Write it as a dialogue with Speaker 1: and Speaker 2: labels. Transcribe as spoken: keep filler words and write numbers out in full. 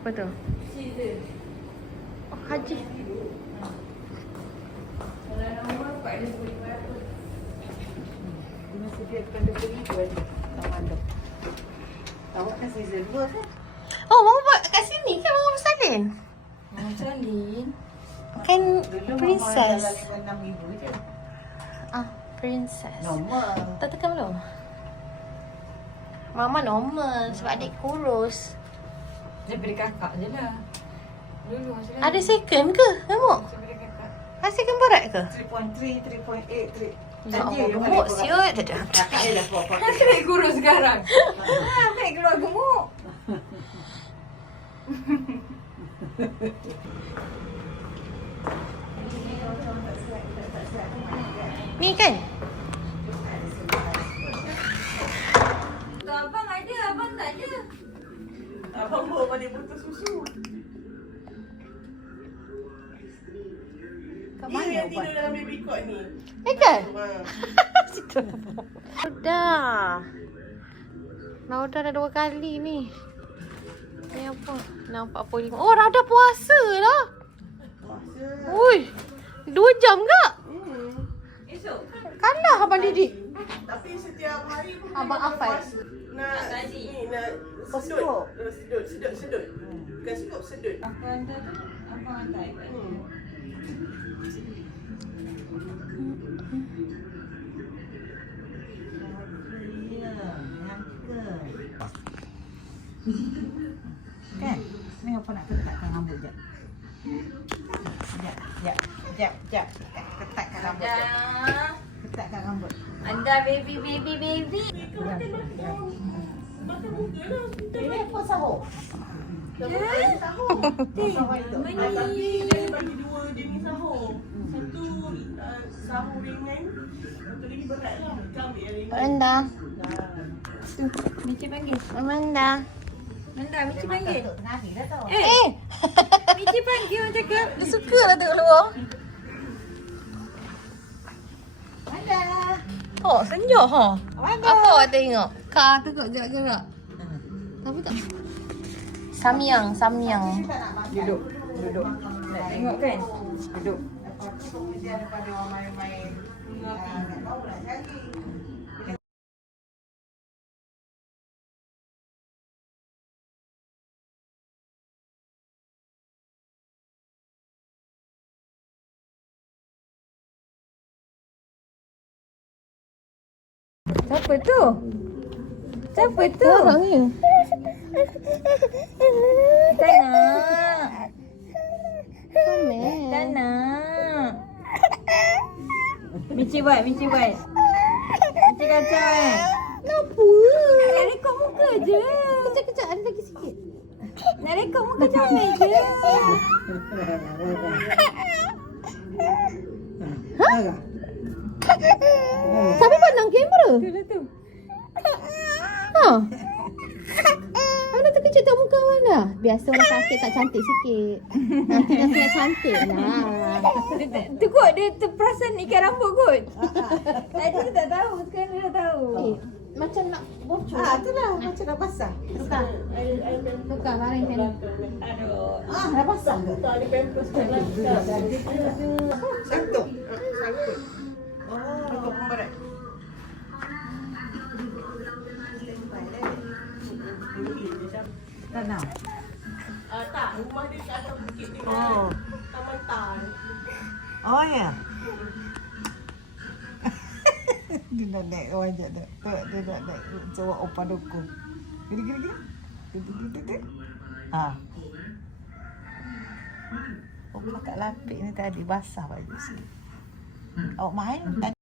Speaker 1: Apa tu?
Speaker 2: Season.
Speaker 1: Oh, haji.
Speaker 2: Kalau nombor Pak ada sepuluh lima ratus.
Speaker 3: Dia masa dia akan dia beli tu ada. Taman tu. Awak kan season dua kan?
Speaker 1: Oh, Mama buat kat sini kan Mama bersalin?
Speaker 2: Mama salin.
Speaker 1: Kan
Speaker 3: Dulu
Speaker 1: princess.
Speaker 3: Mama jalan enam ribu je.
Speaker 1: Ah, princess.
Speaker 3: Normal.
Speaker 1: Tak tekan belum? Mama normal sebab adik kurus.
Speaker 2: Daripada kakak je lah. Dulu masa lalu.
Speaker 1: Ada second ke gemuk?
Speaker 2: Daripada kakak.
Speaker 1: Ada second berat ke?
Speaker 3: three point three, three point eight, three.
Speaker 1: Ya Allah, gemuk siut. Dadah.
Speaker 3: Kakak dia dah four point
Speaker 2: Kan saya kurus sekarang. Ah, baik keluar gemuk.
Speaker 1: Ni kan?
Speaker 2: Tu abang ada, abang tak ada.
Speaker 3: Abang bawa balik botol susu.
Speaker 1: Kat
Speaker 4: Ni
Speaker 1: mana
Speaker 4: yang
Speaker 1: buat?
Speaker 4: tidur dalam baby cot ni.
Speaker 1: Eh kan?
Speaker 4: Ha.
Speaker 1: Situ. Dah. Rauda dah dua kali ni. Ni apa? Nampak pukul lima. Oh, Rauda puasa lah.
Speaker 4: Puasa.
Speaker 1: Ui. Dua jam ke?
Speaker 4: Hmm.
Speaker 2: Esok.
Speaker 1: Kalah Abang Didik.
Speaker 4: Tapi setiap hari pun
Speaker 1: Abang
Speaker 4: kena
Speaker 1: Afan.
Speaker 4: puasa. Nak
Speaker 2: Tadi.
Speaker 4: ni nak
Speaker 3: Oh,
Speaker 4: sedut.
Speaker 3: sedut.
Speaker 4: Uh, Sedut, sedut, sedut. Bukan sedut, sedut.
Speaker 2: Apa hantar tu? Abang hantar iPad.
Speaker 4: Hmm.
Speaker 3: Kan? Ni apa nak ketatkan rambut jap. Jap, jap, jap, jap. Ketatkan rambut. jap.
Speaker 2: Dah.
Speaker 3: Ketatkan rambut.
Speaker 2: Anda baby, baby, baby.
Speaker 4: Makan, makan. Makan muka lah.
Speaker 3: Ini apa sahur?
Speaker 4: Dah makan sahur.
Speaker 3: Sahur itu.
Speaker 4: Ah, tapi dia bagi dua jenis sahur. Satu uh, sahur ringan, satu lagi berat lah. Kita ambil yang ringan.
Speaker 1: Amanda.
Speaker 2: Mici panggil.
Speaker 1: Amanda.
Speaker 2: Manda, Mici panggil.
Speaker 3: Tengah hari dah tahu.
Speaker 2: Eh,
Speaker 1: Eh.
Speaker 2: Mici panggil orang cakap.
Speaker 1: Dia suka lah tengok luar.
Speaker 3: Ada.
Speaker 1: Oh, senyap ha.
Speaker 3: Ada.
Speaker 1: Apa awak tengok? Kar tengok gerak-gerak. Tapi tak. Samyang, samyang.
Speaker 3: Duduk, duduk.
Speaker 2: Nak tengok kan?
Speaker 3: Duduk. Lepas tu kemudian daripada orang main-main. Ah, nak tahu nak cari.
Speaker 2: Siapa tu? Siapa tu?
Speaker 1: Orang ni.
Speaker 2: Tak nak.
Speaker 1: Comel.
Speaker 2: Tak nak. Mici buat, Mici buat. Mici kacau eh.
Speaker 1: Kenapa?
Speaker 2: Nak rekod muka je.
Speaker 1: Kejap-kejap ada lagi sikit.
Speaker 2: Nak rekod muka comel je.
Speaker 3: Ha?
Speaker 1: Tapi pandang kamera.
Speaker 2: Tu lah tu.
Speaker 1: Ha. Anda terkejut tak muka Amanda? Biasa orang sakit tak cantik sikit. Nanti dah siap cantik lah.
Speaker 2: Tu kot, dia terperasan ikat rambut kot. Tadi dia tak tahu, sekarang dia dah tahu.
Speaker 1: Eh, macam nak bocor.
Speaker 3: Ah, itulah macam dah basah.
Speaker 1: Tukar. Tukar baring kan.
Speaker 2: Aduh.
Speaker 3: Ah, dah basah ke?
Speaker 4: Tak ada pampers kat belakang.
Speaker 3: Sangkut.
Speaker 4: Sangkut.
Speaker 3: Oh,
Speaker 4: Cukup pemberat.
Speaker 3: tanam.
Speaker 4: Ah, tak, rumah dia kat atas bukit dengan
Speaker 3: Oh.
Speaker 4: Taman Tan.
Speaker 3: Oh ya. Dia nak naik wajah dah. Tak, dia nak naik cowok opa dukun. Gini gini gini. Gini gini gini. Ha. Opa kat lapik ni tadi basah baju sini. Awak main tadi.